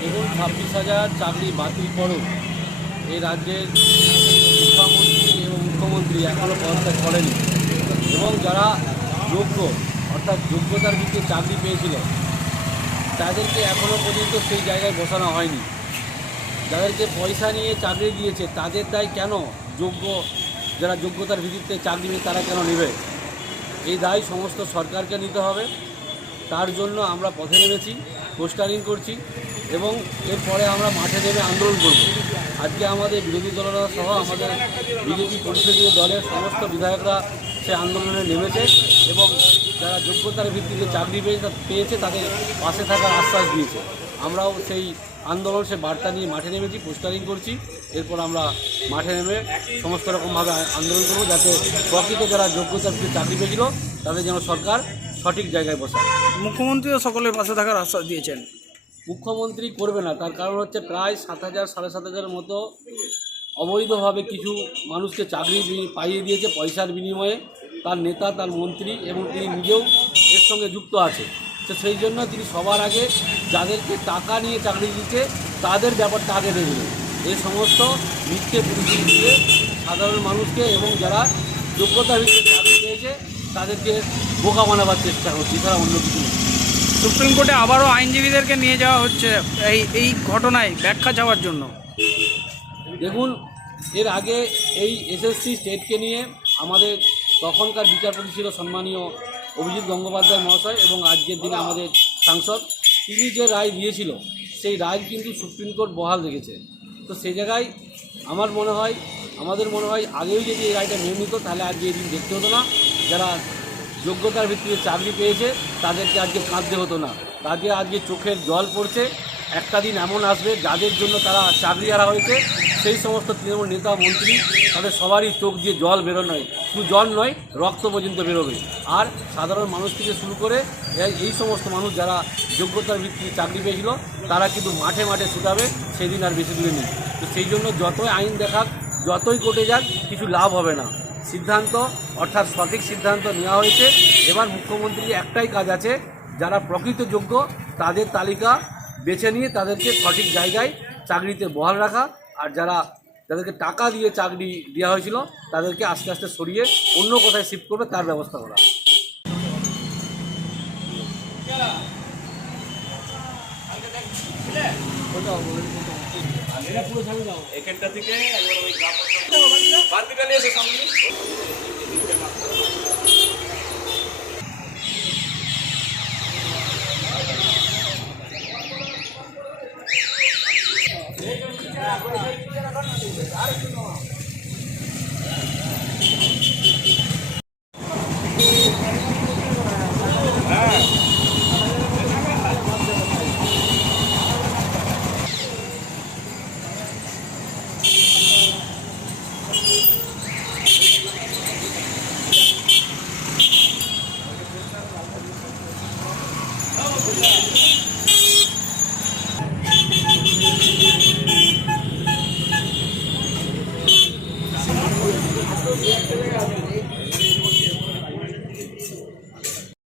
দেখুন ছাব্বিশ হাজার চাকরি বাতিল করো এই রাজ্যের শিক্ষামন্ত্রী এবং মুখ্যমন্ত্রী এখনও পদত্যাগ করেনি। এবং যারা যোগ্য, অর্থাৎ যোগ্যতার ভিত্তিতে চাকরি পেয়েছিল তাদেরকে এখনও পর্যন্ত সেই জায়গায় বসানো হয়নি। যাদেরকে পয়সা নিয়ে চাকরি দিয়েছে, তাদের দায় কেন যোগ্য, যারা যোগ্যতার ভিত্তিতে চাকরি তারা কেন নেবে? এই দায় সমস্ত সরকারকে নিতে হবে। তার জন্য আমরা পথে নেমেছি, পোস্টারিং করছি এবং এরপরে আমরা মাঠে নেমে আন্দোলন করব। আজকে আমাদের বিরোধী দলরা সহ আমাদের বিজেপি পরিষদীয় দলের সমস্ত বিধায়করা সে আন্দোলনে নেমেছে এবং যারা যোগ্যতার ভিত্তিতে চাকরি পেয়েছে পেয়েছে, তাদের পাশে থাকার আশ্বাস দিয়েছে। আমরাও সেই আন্দোলন সে বার্তা নিয়ে মাঠে নেমেছি পোস্টারিং করছি। এরপর আমরা মাঠে নেমে সমস্ত রকমভাবে আন্দোলন করব যাতে প্রকৃত যারা যোগ্যতার ভিত্তিতে চাকরি পেয়েছিল তাদের যেন সরকার সঠিক জায়গায় বসায়। মুখ্যমন্ত্রীও সকলের পাশে থাকার আশ্বাস দিয়েছেন। মুখ্যমন্ত্রী করবে না তার কারণ হচ্ছে প্রায় সাত হাজার সাড়ে সাত হাজারের মতো অবৈধভাবে কিছু মানুষকে চাকরি পাইয়ে দিয়েছে পয়সার বিনিময়ে। তার নেতা তার মন্ত্রী এবং তিনি নিজেও এর সঙ্গে যুক্ত আছে। তো সেই জন্য তিনি সবার আগে যাদেরকে টাকা নিয়ে চাকরি দিচ্ছে তাদের ব্যাপারটা আগে দেখবেন এই সমস্ত মিথ্যে পরিচয় দিয়ে সাধারণ মানুষকে এবং যারা যোগ্যতা ভিত্তিতে চাকরি পেয়েছে তাদেরকে বোকা বানাবার চেষ্টা করছে এছাড়া অন্য কিছু সুপ্রিম কোর্টে আবারও আইনজীবীদেরকে নিয়ে যাওয়া হচ্ছে এই এই ঘটনায় ব্যাখ্যা চাওয়ার জন্য। দেখুন এর আগে এই এসএসসি স্টেটকে নিয়ে আমাদের তখনকার বিচারপতি ছিল সম্মানীয় অভিজিৎ গঙ্গোপাধ্যায় মহাশয় এবং আজকের দিনে আমাদের সাংসদ। তিনি যে রায় দিয়েছিল, সেই রায় কিন্তু সুপ্রিম কোর্ট বহাল রেখেছে। তো সেই জায়গায় আমার মনে হয়, আমাদের মনে হয় আগেও যদি এই রায়টা মেনে নিত তাহলে আজকে এই দিন দেখতে হতো না। যারা যোগ্যতার ভিত্তিতে চাকরি পেয়েছে, তাদেরকে আজকে কাঁদতে হতো না। তাদের আজকে চোখের জল পড়ছে। একটা দিন এমন আসবে, যাদের জন্য তারা চাকরি হারা হয়েছে, সেই সমস্ত তৃণমূল নেতা মন্ত্রী, তাদের সবারই চোখ দিয়ে জল বেরোনোয়। শুধু জল নয়, রক্ত পর্যন্ত বেরোবে। আর সাধারণ মানুষ থেকে শুরু করে এই- সমস্ত মানুষ যারা যোগ্যতার ভিত্তিতে চাকরি পেয়েছিল, তারা কিন্তু মাঠে মাঠে ছুটাবে, সেদিন আর বেশি দূরে নেই। তো সেই জন্য যতই আইন দেখাক, যতই কোর্টে যাক, কিছু লাভ হবে না। সিদ্ধান্ত, অর্থাৎ সঠিক সিদ্ধান্ত নেওয়া হয়েছে। এবার মুখ্যমন্ত্রীর একটাই কাজ আছে, যারা প্রকৃত যোগ্য, তাদের তালিকা বেছে নিয়ে তাদেরকে সঠিক জায়গায় চাকরিতে বহাল রাখা। আর যারা যাদেরকে টাকা দিয়ে চাকরি দেওয়া হয়েছিল তাদেরকে আস্তে আস্তে সরিয়ে অন্য কোথায় শিফট করবে তার ব্যবস্থা করা। এখানটা থেকে Yeah.